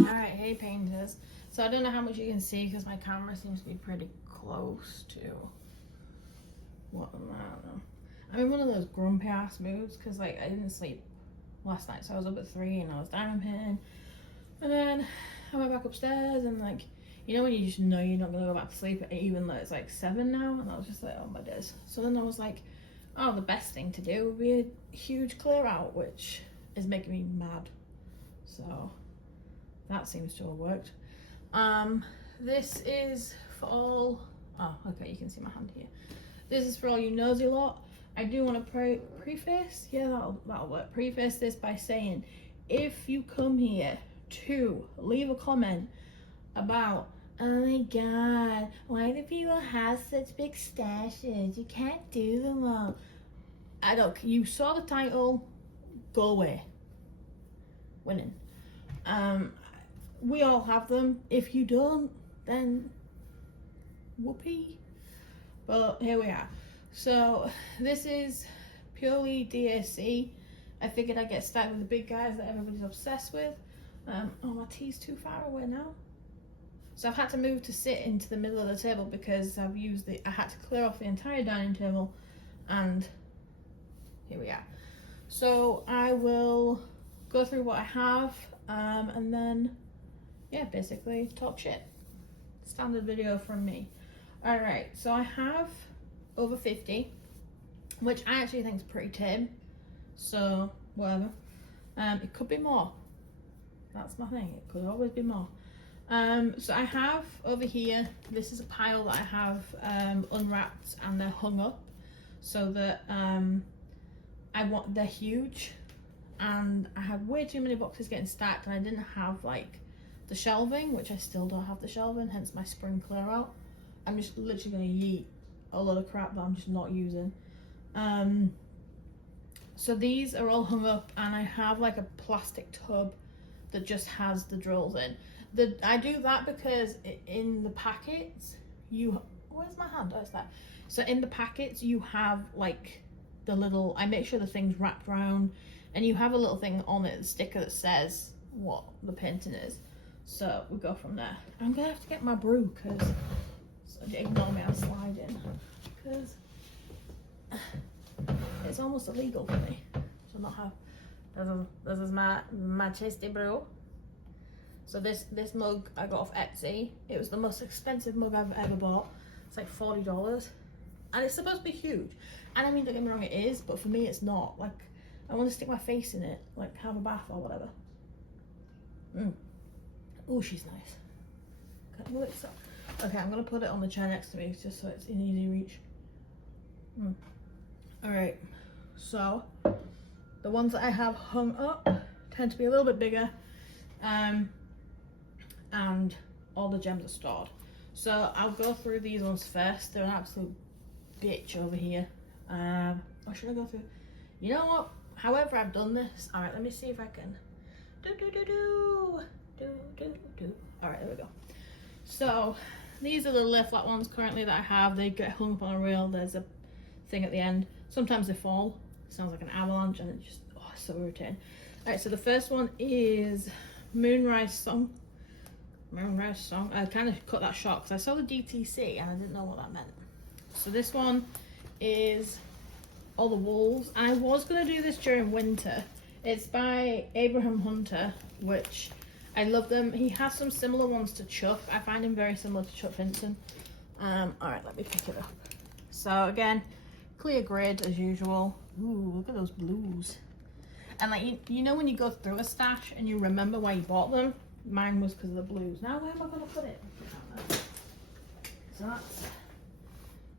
Alright, hey painters. So I don't know how much you can see because my camera seems to be pretty close to what am I don't know. I'm in one of those grumpy ass moods because like I didn't sleep last night, so I was up at 3 and I was diamond painting, and then I went back upstairs and like, you know when you just know you're not gonna go back to sleep even though it's like 7 now, and I was just like, oh my days. So then I was like, oh, the best thing to do would be a huge clear out, which is making me mad. So that seems to have worked. This is for all, oh okay, you can see my hand here. This is for all you nosy lot. I do want to preface, yeah, that'll work. Preface this by saying, if you come here to leave a comment about, oh my god, why do people have such big stashes? You can't do them all. I don't, you saw the title, go away. Winning. We all have them. If you don't, then whoopee. But here we are. So this is purely DAC. I figured I'd get started with the big guys that everybody's obsessed with. Oh, my tea's too far away now. So I've had to move to sit into the middle of the table because I had to clear off the entire dining table, and here we are. So I will go through what I have, and then, yeah, basically talk shit. Standard video from me. Alright, so I have over 50, which I actually think is pretty tame, so whatever. It could be more. That's my thing, it could always be more. So I have over here, this is a pile that I have unwrapped and they're hung up so that they're huge, and I have way too many boxes getting stacked and I didn't have like the shelving, which I still don't have the shelving, hence my spring clear out. I'm just literally gonna yeet a lot of crap that I'm just not using. So these are all hung up and I have like a plastic tub that just has the drills in. I do that because in the packets where's my hand? Oh, it's that. So in the packets you have like the little, I make sure the thing's wrapped around and you have a little thing on it, the sticker that says what the painting is. So we go from there. I'm gonna have to get my brew because, so ignore me, I'm sliding because it's almost illegal for me to not have. This is my tasty brew. So this mug I got off Etsy. It was the most expensive mug I've ever bought. It's like $40, and it's supposed to be huge. And I mean, don't get me wrong, it is, but for me it's not. Like, I want to stick my face in it, like have a bath or whatever. Oh, she's nice. Okay, I'm gonna put it on the chair next to me just so it's in easy reach. Alright, so the ones that I have hung up tend to be a little bit bigger, and all the gems are stored. So I'll go through these ones first. They're an absolute bitch over here. Or should I go through? You know what? However I've done this. Alright, let me see if I can. Alright, there we go. So these are the lay flat ones currently that I have. They get hung up on a rail. There's a thing at the end. Sometimes they fall. It sounds like an avalanche and it just, oh, it's so irritating. Alright, so the first one is Moonrise Song. I kind of cut that short because I saw the DTC and I didn't know what that meant. So this one is all the wolves. I was going to do this during winter. It's by Abraham Hunter, which I love them. He has some similar ones to Chuff. I find him very similar to Chuff Hinton. Alright, let me pick it up. So again, clear grid as usual. Ooh, look at those blues. And like, you know when you go through a stash and you remember why you bought them? Mine was because of the blues. Now where am I going to put it? So that's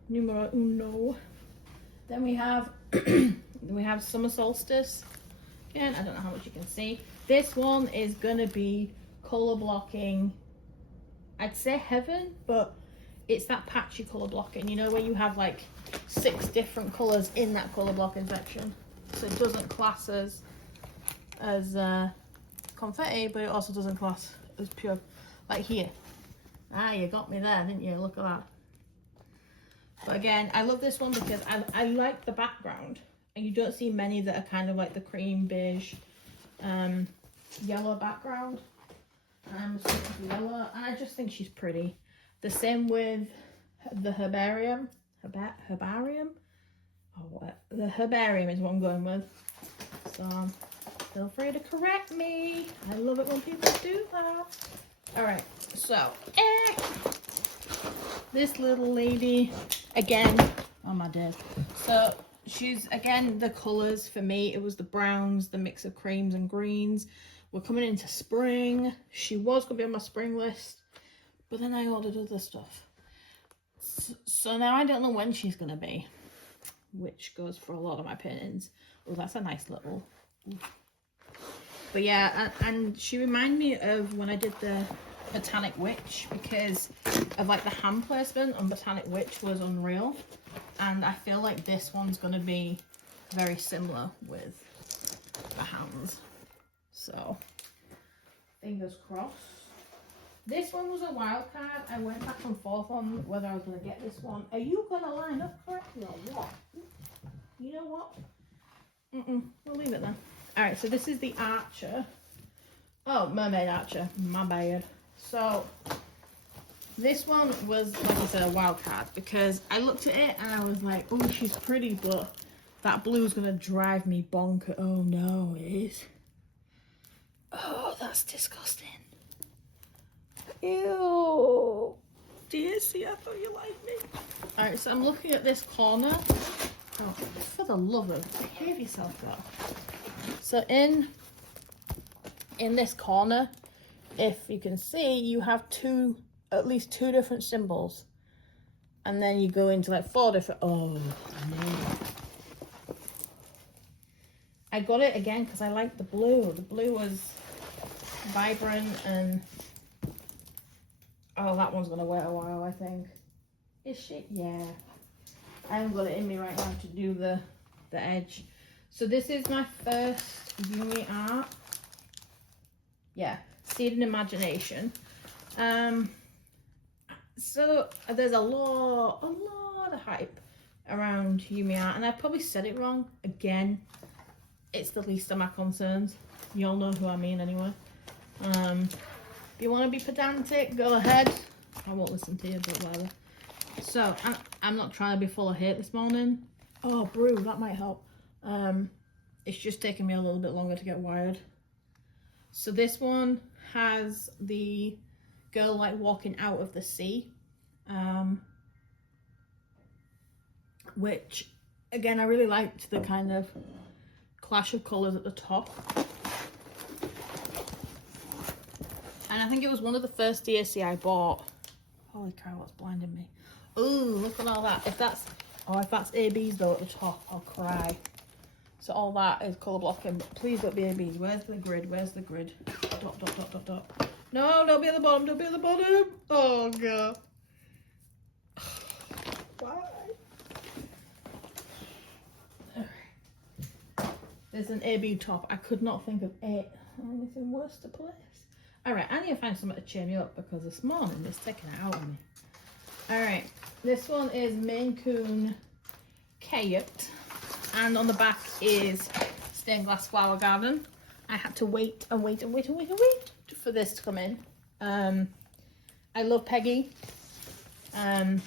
numero uno. Then we have Summer Solstice. Again, I don't know how much you can see. This one is going to be colour blocking. I'd say heaven, but it's that patchy colour blocking. You know where you have like 6 different colours in that colour blocking section. So it doesn't class as confetti, but it also doesn't class as pure, like here. Ah, you got me there, didn't you? Look at that. But again, I love this one because I like the background. And you don't see many that are kind of like the cream beige yellow background. I'm yellow, and I just think she's pretty. The same with the herbarium. Herbarium? Oh, what? The herbarium is what I'm going with. So feel free to correct me. I love it when people do that. Alright, so this little lady, again, oh my days. So she's, again, the colours for me, it was the browns, the mix of creams and greens. We're coming into spring. She was going to be on my spring list, but then I ordered other stuff. So now I don't know when she's going to be, which goes for a lot of my paintings. Oh, that's a nice little... But yeah, and she reminded me of when I did the Botanic Witch, because of like the hand placement on Botanic Witch was unreal. And I feel like this one's going to be very similar with the hands. So, fingers crossed. This one was a wild card. I went back and forth on whether I was going to get this one. Are you going to line up correctly or what? You know what? We'll leave it then. Alright, so this is the Archer. Oh, Mermaid Archer. My bad. So, this one was, like I said, a wild card because I looked at it and I was like, oh, she's pretty, but that blue is going to drive me bonkers. Oh, no, it is. Oh, that's disgusting. Ew. DAC, I thought you liked me. Alright, so I'm looking at this corner. Oh, for the love of, behave yourself, though. So in this corner, if you can see, you have at least two different symbols. And then you go into like 4 different, oh, no. I got it again because I like the blue. The blue was vibrant and, oh, that one's going to wait a while, I think. Is she? Yeah. I haven't got it in me right now to do the edge. So this is my first Yumi art. Yeah, Seed and Imagination. So there's a lot of hype around Yumi art, and I probably said it wrong. Again, it's the least of my concerns. You all know who I mean anyway. If you want to be pedantic, go ahead. I won't listen to you, but whatever. So I'm not trying to be full of hate this morning. Oh, brew, that might help. It's just taking me a little bit longer to get wired. So this one has the girl like walking out of the sea, which again I really liked the kind of clash of colours at the top, and I think it was one of the first DAC I bought. Holy cow, what's blinding me? Oh, look at all that. If that's ABs though at the top, I'll cry. So all that is colour blocking, but please don't be ABs. Where's the grid? Where's the grid? Dot, dot, dot, dot, dot. No, don't be at the bottom. Don't be at the bottom. Oh, God. Why? Alright. There's an AB top. I could not think of anything worse to place. Alright, I need to find something to cheer me up because this morning it's taking it out on me. Alright, this one is Maine Coon Kayut. And on the back is Stained Glass Flower Garden. I had to wait and wait and wait and wait and wait for this to come in. I love Peggy. As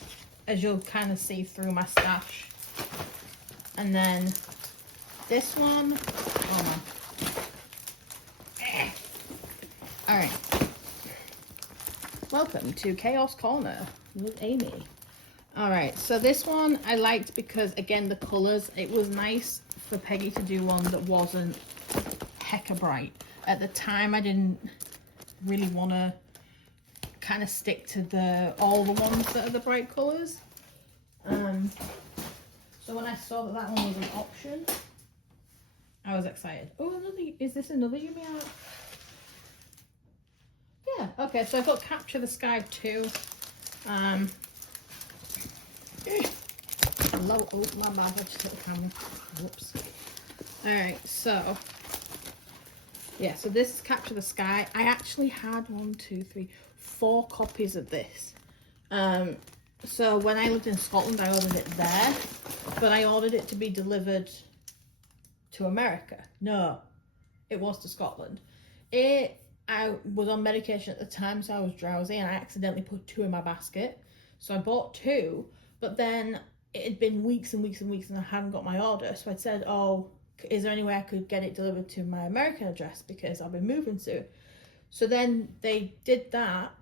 you'll kind of see through my stash. And then this one. Oh man. Alright. Welcome to Chaos Corner with Amy. Alright, so this one I liked because, again, the colours, it was nice for Peggy to do one that wasn't hecka bright. At the time, I didn't really want to kind of stick to all the ones that are the bright colours. So when I saw that one was an option, I was excited. Oh, is this another Yumi art? Yeah, okay, so I've got Capture the Sky too. Hello, oh my bad, I just hit the camera. Whoops. Alright, so yeah, so this is Capture the Sky. I actually had 4 copies of this. So when I lived in Scotland, I ordered it there, but I ordered it to be delivered to America. No, it was to Scotland. I was on medication at the time, so I was drowsy, and I accidentally put 2 in my basket. So I bought 2, but then it had been weeks and weeks and weeks, and I hadn't got my order. So I said, oh, is there any way I could get it delivered to my American address, because I'll be moving soon. So then they did that,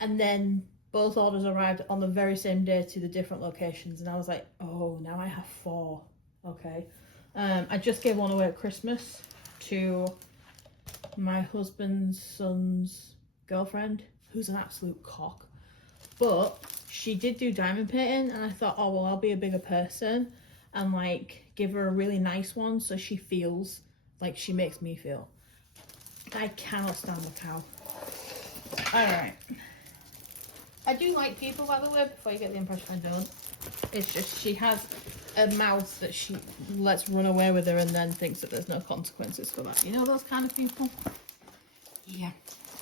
and then both orders arrived on the very same day to the different locations, and I was like, oh, now I have 4. Okay. I just gave one away at Christmas to my husband's son's girlfriend, who's an absolute cock. But she did do diamond painting, and I thought, oh, well, I'll be a bigger person and like give her a really nice one so she feels like she makes me feel. I cannot stand the cow. Alright. I do like people, by the way, before you get the impression I don't. It's just she has a mouth that she lets run away with her and then thinks that there's no consequences for that. You know those kind of people? Yeah.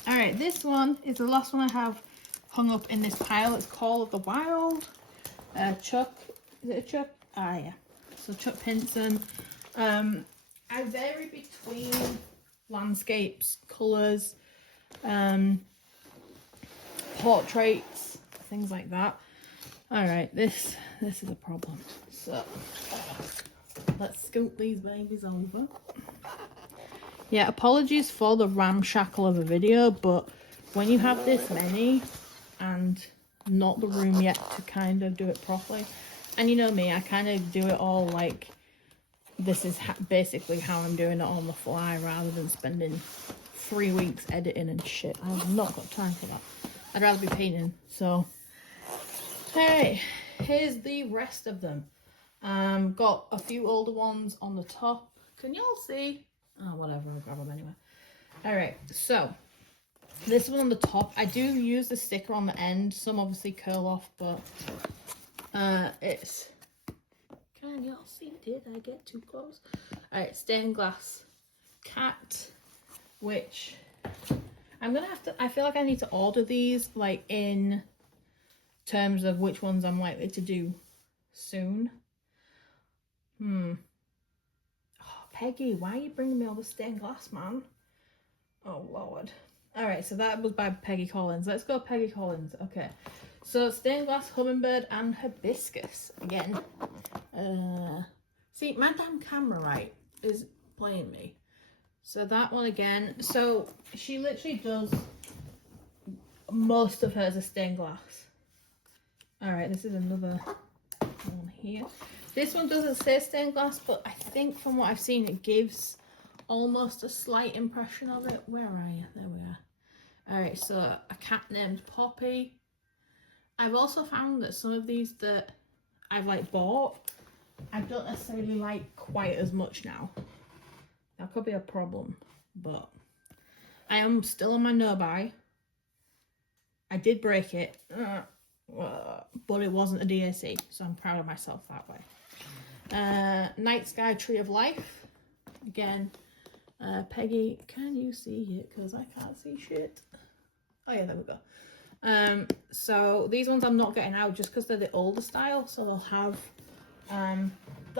Alright, this one is the last one I have hung up in this pile. It's Call of the Wild. Chuck. Is it a Chuck? Ah, yeah. So Chuck Pinson. I vary between landscapes, colours, portraits, things like that. Alright, this is a problem. So let's scoot these babies over. Yeah, apologies for the ramshackle of a video, but when you have this many and not the room yet to kind of do it properly, and you know me, I kind of do it all like this is basically how I'm doing it on the fly, rather than spending 3 weeks editing and shit. I've not got time for that. I'd rather be painting. So hey, here's the rest of them. Got a few older ones on the top. Can y'all see? Oh, whatever, I'll grab them anyway. Alright, so this one on the top, I do use the sticker on the end. Some obviously curl off, but it's... Can y'all see? Did I get too close? Alright, stained glass cat, which I'm gonna have to... I feel like I need to order these, like, in terms of which ones I'm likely to do soon. Oh, Peggy, why are you bringing me all the stained glass, man? Oh, Lord. Alright, so that was by Peggy Collins. Let's go Peggy Collins. Okay. So, stained glass, hummingbird, and hibiscus. Again. See, my damn camera, right, is playing me. So, that one again. So, she literally does... Most of hers are stained glass. Alright, this is another one here. This one doesn't say stained glass, but I think from what I've seen, it gives almost a slight impression of it. Where are you? There we are. Alright, so a cat named Poppy. I've also found that some of these that I've like bought, I don't necessarily like quite as much now. That could be a problem, but I am still on my no buy. I did break it, but it wasn't a DAC, so I'm proud of myself that way. Night Sky Tree of Life. Again, Peggy, can you see it? Because I can't see shit. Oh yeah, there we go. So these ones I'm not getting out just because they're the older style, so they'll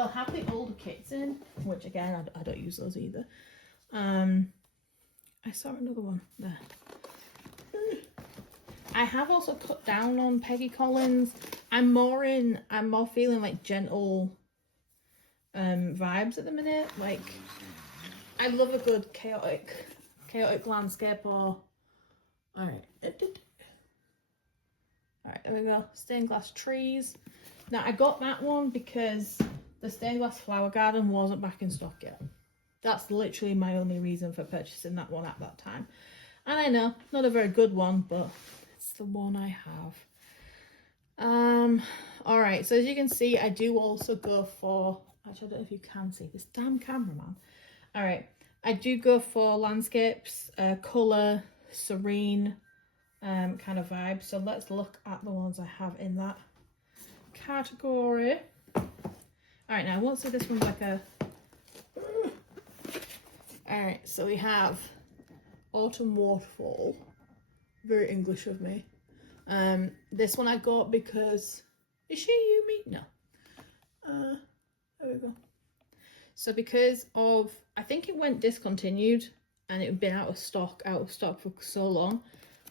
have the older kits in, which again I don't use those either. I saw another one there. I have also cut down on Peggy Collins. I'm more feeling like gentle vibes at the minute. Like, I love a good chaotic landscape or... Alright, there we go. Stained glass trees. Now, I got that one because the stained glass flower garden wasn't back in stock yet. That's literally my only reason for purchasing that one at that time. And I know, not a very good one, but it's the one I have. Alright, so as you can see, I do also go for... Actually, I don't know if you can see this damn cameraman. Alright, I do go for landscapes, colour, serene kind of vibe. So let's look at the ones I have in that category. Alright, now I won't say this one's like a... Alright, so we have Autumn Waterfall. Very English of me. This one I got because, is she Yumi? No. There we go. So because of, I think it went discontinued and it had been out of stock for so long,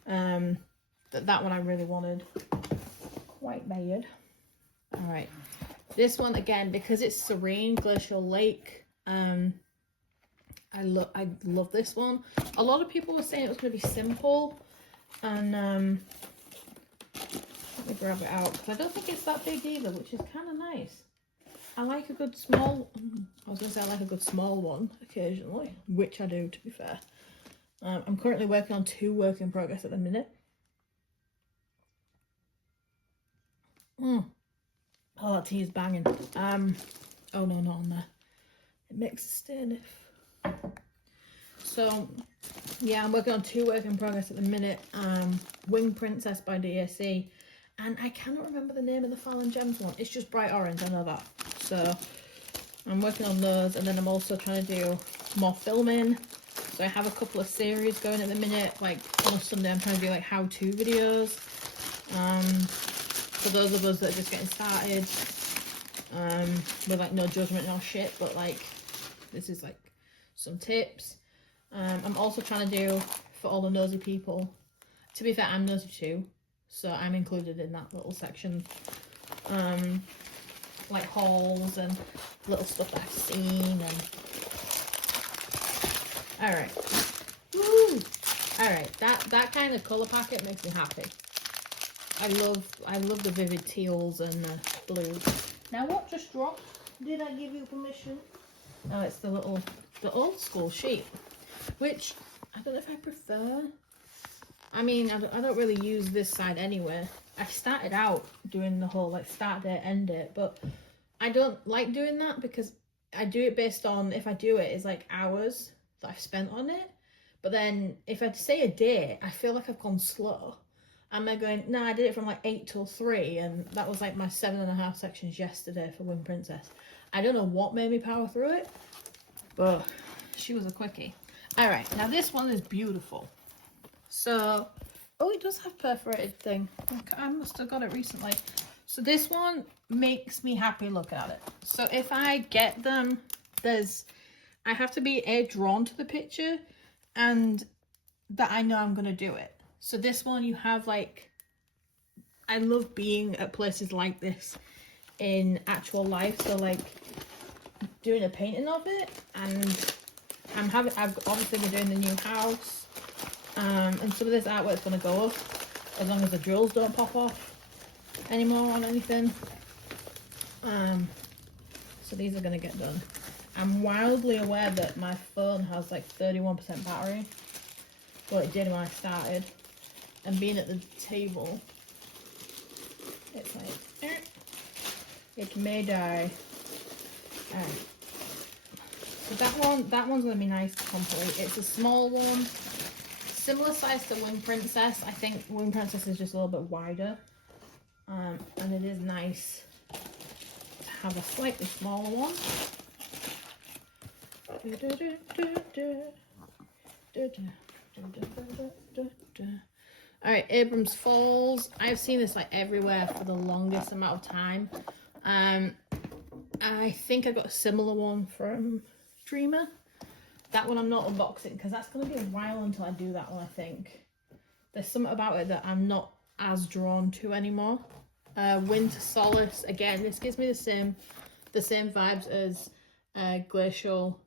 that one I really wanted. Quite bad. All right. This one again, because it's Serene Glacial Lake. I love this one. A lot of people were saying it was going to be simple, and let me grab it out because I don't think it's that big either, which is kind of nice. I like a good small. I was going to say I like a good small one occasionally, which I do, to be fair. I'm currently working on 2 work in progress at the minute. Oh, that tea is banging. Oh no, not on there. It makes a stain if. So, yeah, I'm working on 2 work in progress at the minute. Wing Princess by DAC. And I cannot remember the name of the Fallen Gems one. It's just bright orange, I know that. So, I'm working on those. And then I'm also trying to do more filming. So I have a couple of series going at the minute. Like, on a Sunday, I'm trying to do, like, how-to videos. For those of us that are just getting started. With, like, no judgment, no shit. But, like, this is, like, some tips. I'm also trying to do, for all the nosy people, to be fair, I'm nosy too, so I'm included in that little section. Like hauls and little stuff I've seen and... Alright. Woo! Alright, that kind of colour packet makes me happy. I love the vivid teals and blues. Now what just dropped? Did I give you permission? Oh, it's the old school sheet. Which, I don't know if I prefer. I mean, I don't really use this side anyway. I started out doing the whole, like, start date, end date, but I don't like doing that because I do it based on, if I do it, it's like hours that I've spent on it. But then, if I say a day, I feel like I've gone slow. I'm like going, nah, I did it from like 8 till 3, and that was like my 7.5 sections yesterday for Wing Princess. I don't know what made me power through it, but she was a quickie. Alright, now this one is beautiful. So, oh, it does have perforated thing. I must have got it recently. So this one makes me happy looking at it. So if I get them, I have to be drawn to the picture and that I know I'm going to do it. So this one you have like, I love being at places like this in actual life. So like doing a painting of it, and I've obviously been doing the new house, and some of this artwork's going to go up as long as the drills don't pop off anymore on anything. So these are going to get done. I'm wildly aware that my phone has like 31% battery. Well, it did when I started. And being at the table, it's like, it may die. Alright. So that one's going to be nice to complete. It's a small one. Similar size to Wing Princess. I think Wing Princess is just a little bit wider. And it is nice to have a slightly smaller one. Alright, Abrams Falls. I've seen this like everywhere for the longest amount of time. I think I got a similar one from Dreamer. That one I'm not unboxing because that's going to be a while until I do that one, I think. There's something about it that I'm not as drawn to anymore. Winter Solace. Again, this gives me the same vibes as Glacial...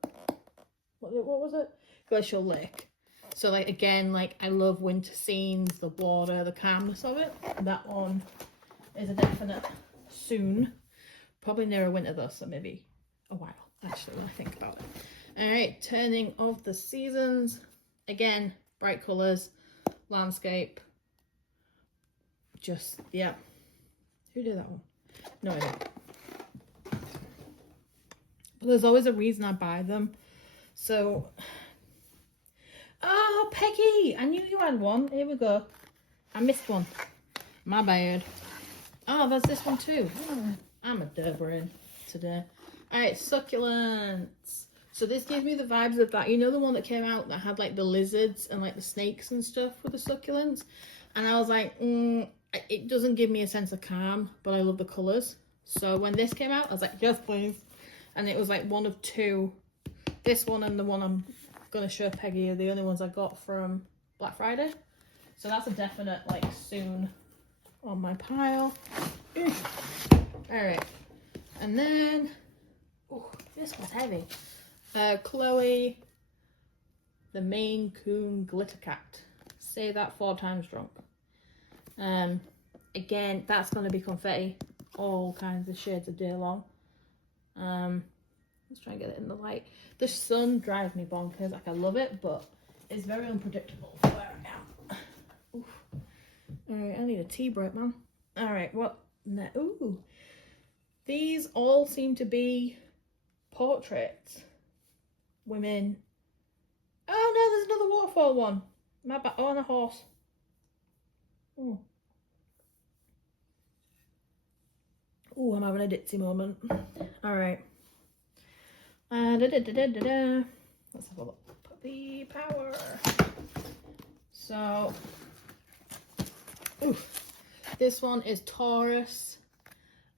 What was it? Glacial Lake. So, like, again, like, I love winter scenes, the water, the calmness of it. That one is a definite soon. Probably near a winter, though, so maybe a while, actually, when I think about it. Alright, Turning of the Seasons. Again, bright colours, landscape. Just, yeah. Who did that one? No idea. But there's always a reason I buy them. So... Oh, Peggy! I knew you had one. Here we go. I missed one. My bad. Oh, there's this one too. Oh, I'm a dirt brain today. Alright, Succulents. So this gives me the vibes of that. You know the one that came out that had like the lizards and like the snakes and stuff with the succulents? And I was like, it doesn't give me a sense of calm, but I love the colours. So when this came out, I was like, yes, please. And it was like one of two. This one and the one I'm going to show Peggy are the only ones I got from Black Friday. So that's a definite, like, soon on my pile. Alright. And then, oh, this one's heavy. Chloe, the Maine Coon Glitter Cat. Say that 4 times drunk. Again, that's going to be confetti. All kinds of shades of day long. Let's try and get it in the light. The sun drives me bonkers. Like, I love it, but it's very unpredictable where I am. Oof. Alright, I need a tea break, man. Alright, what? No. Ooh. These all seem to be portraits. Women. Oh no, there's another waterfall one. My bad. Oh, and a horse. Oh. Oh, I'm having a ditzy moment. Alright. Let's have a look. Puppy power. So, ooh, this one is Taurus.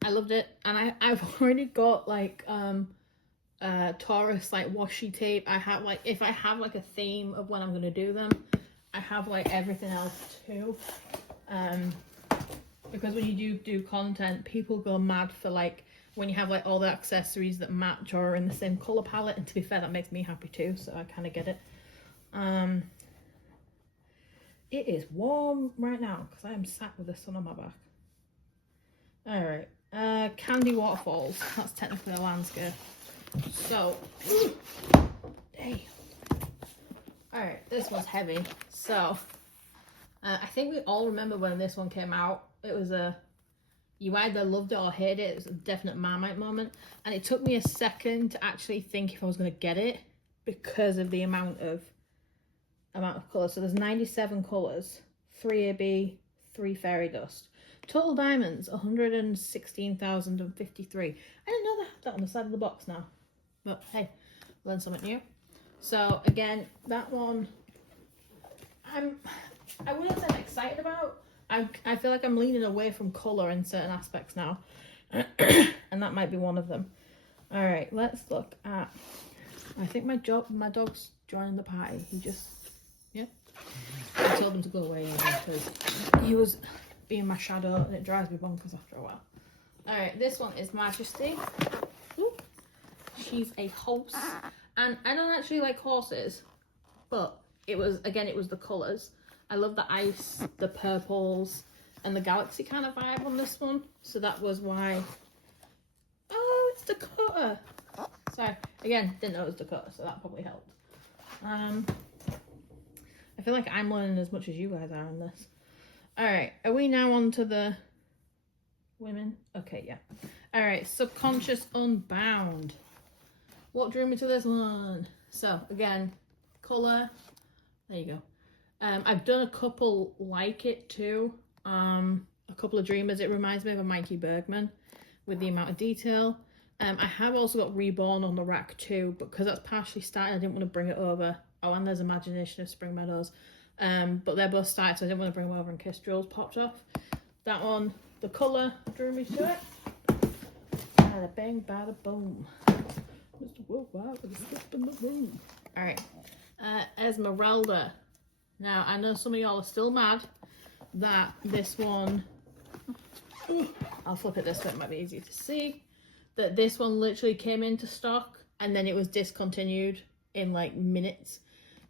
I loved it, and I've already got like Taurus like washi tape. I have like, if I have like a theme of when I'm gonna do them, I have like everything else too. Because when you do content, people go mad for like when you have like all the accessories that match or are in the same color palette, and to be fair, that makes me happy too, so I kind of get it. It is warm right now because I am sat with the sun on my back. All right, Candy Waterfalls. That's technically a landscape. So, hey. All right, this one's heavy. So, I think we all remember when this one came out. It was you either loved it or hated it. It was a definite Marmite moment. And it took me a second to actually think if I was going to get it because of the amount of colours. So there's 97 colours, 3 AB, 3 fairy dust. Total diamonds, 116,053. I didn't know they had that on the side of the box now. But hey, learn something new. So again, that one, I wouldn't say I'm excited about. I feel like I'm leaning away from colour in certain aspects now. And that might be one of them. Alright, let's look at... I think my dog's joining the party. He just... Yeah. I told him to go away because he was being my shadow and it drives me bonkers after a while. Alright, this one is Majesty. Ooh. She's a horse. And I don't actually like horses, but it was the colours. I love the ice, the purples, and the galaxy kind of vibe on this one. So that was why... Oh, it's Dakota. Sorry. Again, didn't know it was Dakota, so that probably helped. I feel like I'm learning as much as you guys are on this. Alright, are we now on to the women? Okay, yeah. Alright, Subconscious Unbound. What drew me to this one? So, again, colour. There you go. I've done a couple like it too. A couple of Dreamers. It reminds me of a Mikey Bergman with the amount of detail. I have also got Reborn on the rack too, but because that's partially started, I didn't want to bring it over. Oh, and there's Imagination of Spring Meadows. But they're both started, so I didn't want to bring them over in case Jules popped off. That one, the colour drew me to it. Bada bang, bada boom. Mr. Worldwide with a slip in the room. Alright. Esmeralda. Now, I know some of y'all are still mad that this one... I'll flip it this way, it might be easier to see. That this one literally came into stock and then it was discontinued in like minutes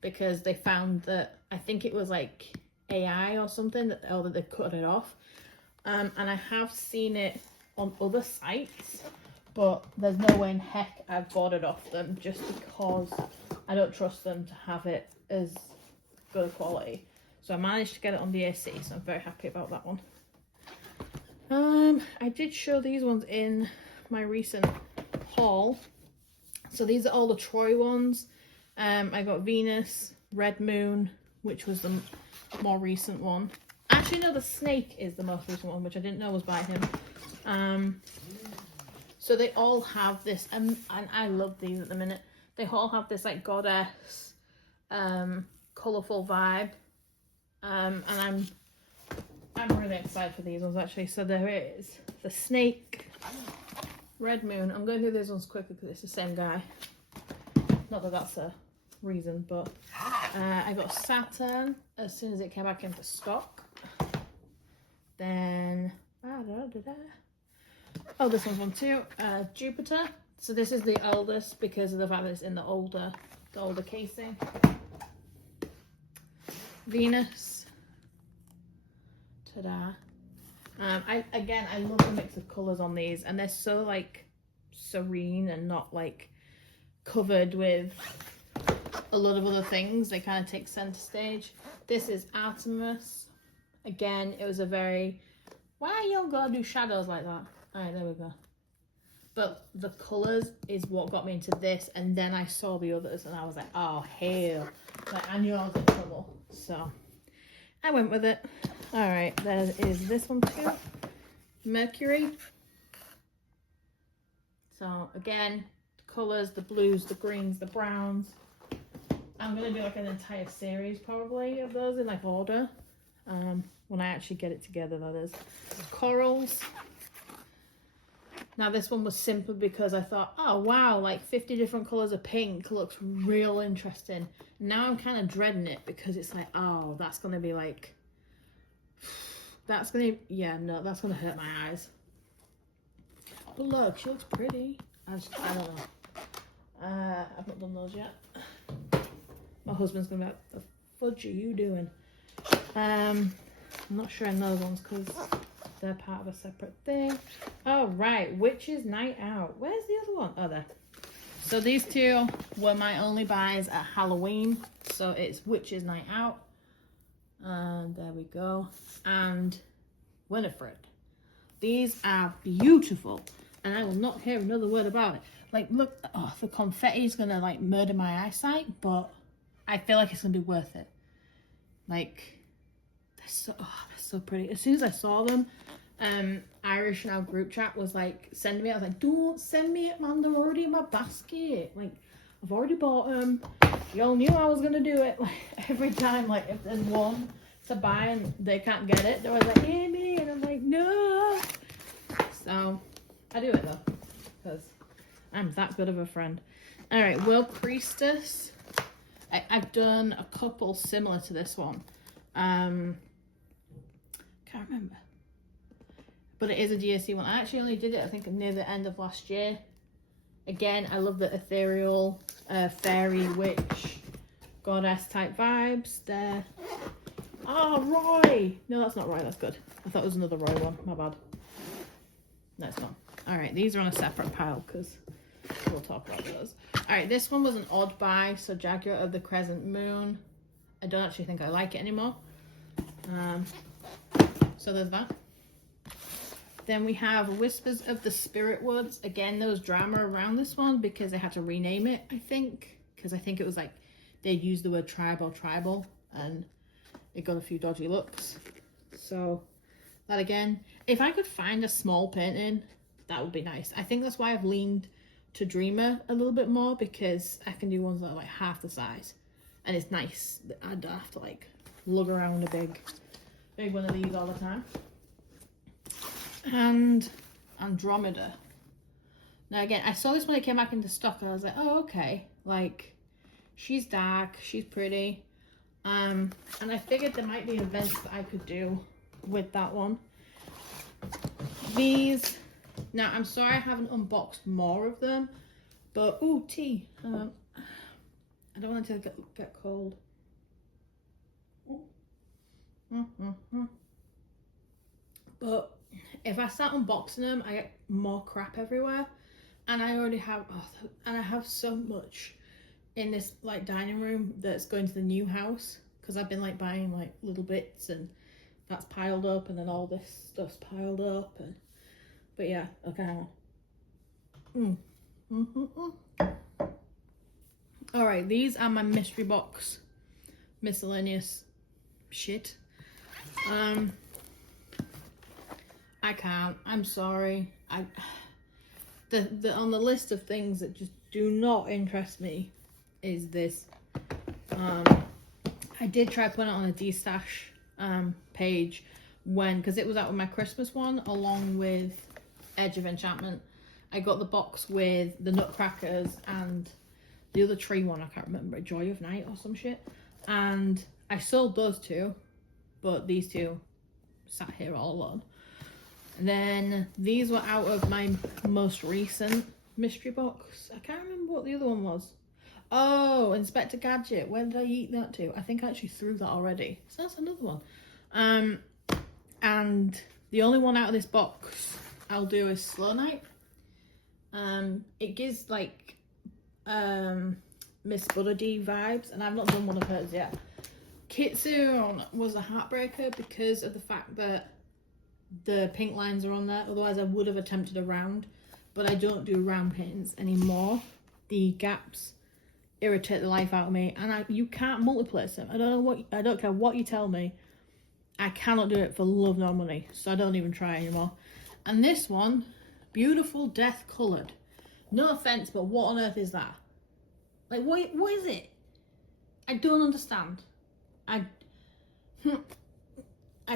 because they found that, I think it was like AI or something, that they cut it off. And I have seen it on other sites, but there's no way in heck I've bought it off them just because I don't trust them to have it as good quality. So I managed to get it on the AC, so I'm very happy about that one. I did show these ones in my recent haul. So these are all the Troy ones. I got Venus, Red Moon, which was the more recent one. Actually, no, the Snake is the most recent one, which I didn't know was by him. So they all have this, and I love these at the minute. They all have this like goddess, colourful vibe. And I'm really excited for these ones actually. So there is the Snake, Red Moon. I'm going through these ones quickly because it's the same guy. Not that that's a reason, but I got Saturn as soon as it came back into stock. Then, oh, this one's one too. Jupiter. So this is the oldest because of the fact that it's in the older casing. Venus. Ta-da. I love the mix of colours on these, and they're so like serene and not like covered with a lot of other things. They kind of take center stage. This is Artemis. Again, it was a very, why you gotta do shadows like that? Alright, there we go. But the colours is what got me into this, and then I saw the others and I was like, oh hell, like I knew I was in trouble, so I went with it. Alright, there is this one too, Mercury. So again, the colours, the blues, the greens, the browns. I'm gonna do like an entire series probably of those in like order, when I actually get it together, that is. Corals. Now this one was simple because I thought, oh wow, like 50 different colours of pink looks real interesting. Now I'm kind of dreading it because it's like, oh, that's going to be like, that's going to, yeah, no, that's going to hurt my eyes. But look, she looks pretty. I don't know. I've not done those yet. My husband's going to be like, the fudge are you doing? I'm not showing those ones because they're part of a separate thing. Oh, right. Witch's Night Out. Where's the other one? Oh, there. So these two were my only buys at Halloween. So it's Witch's Night Out. And there we go. And Winifred. These are beautiful. And I will not hear another word about it. Like, look. Oh, the confetti is going to, like, murder my eyesight. But I feel like it's going to be worth it. Like, they're so pretty. As soon as I saw them, Irish in our group chat was like, send me. I was like, don't send me it, man. They're already in my basket. Like, I've already bought them. Y'all knew I was gonna do it. Like every time, like if there's one to buy and they can't get it, they're always like, hey me, and I'm like, no. So I do it though, because I'm that good of a friend. All right, World Priestess. I've done a couple similar to this one. Can't remember. But it is a DAC one. I actually only did it, I think, near the end of last year. Again, I love the ethereal, fairy, witch, goddess type vibes there. Oh, Roy! No, that's not Roy, that's good. I thought it was another Roy one, my bad. No, it's not. Alright, these are on a separate pile because we'll talk about those. Alright, this one was an odd buy, so Jaguar of the Crescent Moon. I don't actually think I like it anymore. So there's that. Then we have Whispers of the Spirit Woods. Again, there was drama around this one because they had to rename it, I think. Because I think it was like, they used the word tribal, and it got a few dodgy looks. So, that again, if I could find a small painting, that would be nice. I think that's why I've leaned to Dreamer a little bit more, because I can do ones that are like half the size. And it's nice. I don't have to like lug around a big one of these all the time. And Andromeda. Now again, I saw this when it came back into stock and I was like, oh okay, like she's dark, she's pretty, and I figured there might be events that I could do with that one. These, now I'm sorry I haven't unboxed more of them, but ooh, tea. I don't want it to get cold. But if I start unboxing them, I get more crap everywhere, and I already have, and I have so much in this like dining room that's going to the new house, because I've been like buying like little bits, and that's piled up, and then all this stuff's piled up, and but yeah, okay, hang on. All right, these are my mystery box miscellaneous shit. I can't. I'm sorry. The on the list of things that just do not interest me is this. I did try putting it on a D-stash page, because it was out with my Christmas one along with Edge of Enchantment. I got the box with the Nutcrackers and the other tree one, I can't remember, Joy of Night or some shit. And I sold those two, but these two sat here all alone. And then these were out of my most recent mystery box. I can't remember what the other one was. Oh, Inspector Gadget. Where did I eat that to? I think I actually threw that already. So that's another one. And the only one out of this box I'll do is Slow Night. It gives like Miss Butterdee vibes, and I've not done one of hers yet. Kitsune was a heartbreaker because of the fact that the pink lines are on there. Otherwise I would have attempted a round, but I don't do round paintings anymore. The gaps irritate the life out of me, and you can't multiplace them. I don't care what you tell me, I cannot do it for love nor money, so I don't even try anymore. And this one, beautiful death coloured. No offence, but what on earth is that? Like, what is it? I don't understand. I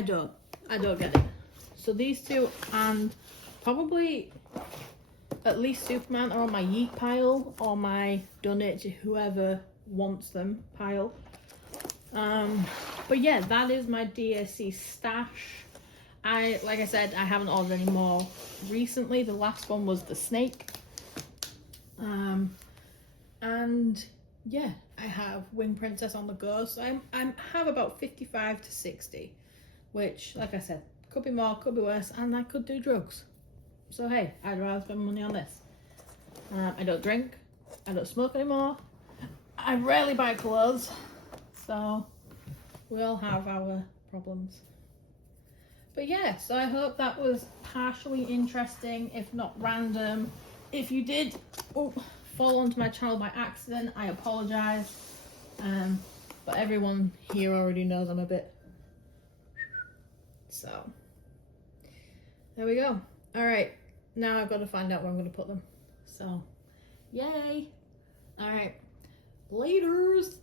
don't get it. So these two, and probably at least Superman, are on my yeet pile or my donate to whoever wants them pile. But yeah, that is my DAC stash. Like I said, I haven't ordered any more recently. The last one was the snake. And yeah, I have Wing Princess on the go. So I have about 55 to 60, which, like I said, could be more, could be worse, and I could do drugs. So hey, I'd rather spend money on this. I don't drink, I don't smoke anymore, I rarely buy clothes, so we all have our problems. But yeah, so I hope that was partially interesting, if not random. If you did fall onto my channel by accident, I apologise. But everyone here already knows I'm a bit. So there we go. Alright, now I've got to find out where I'm going to put them. So, yay! Alright, laters!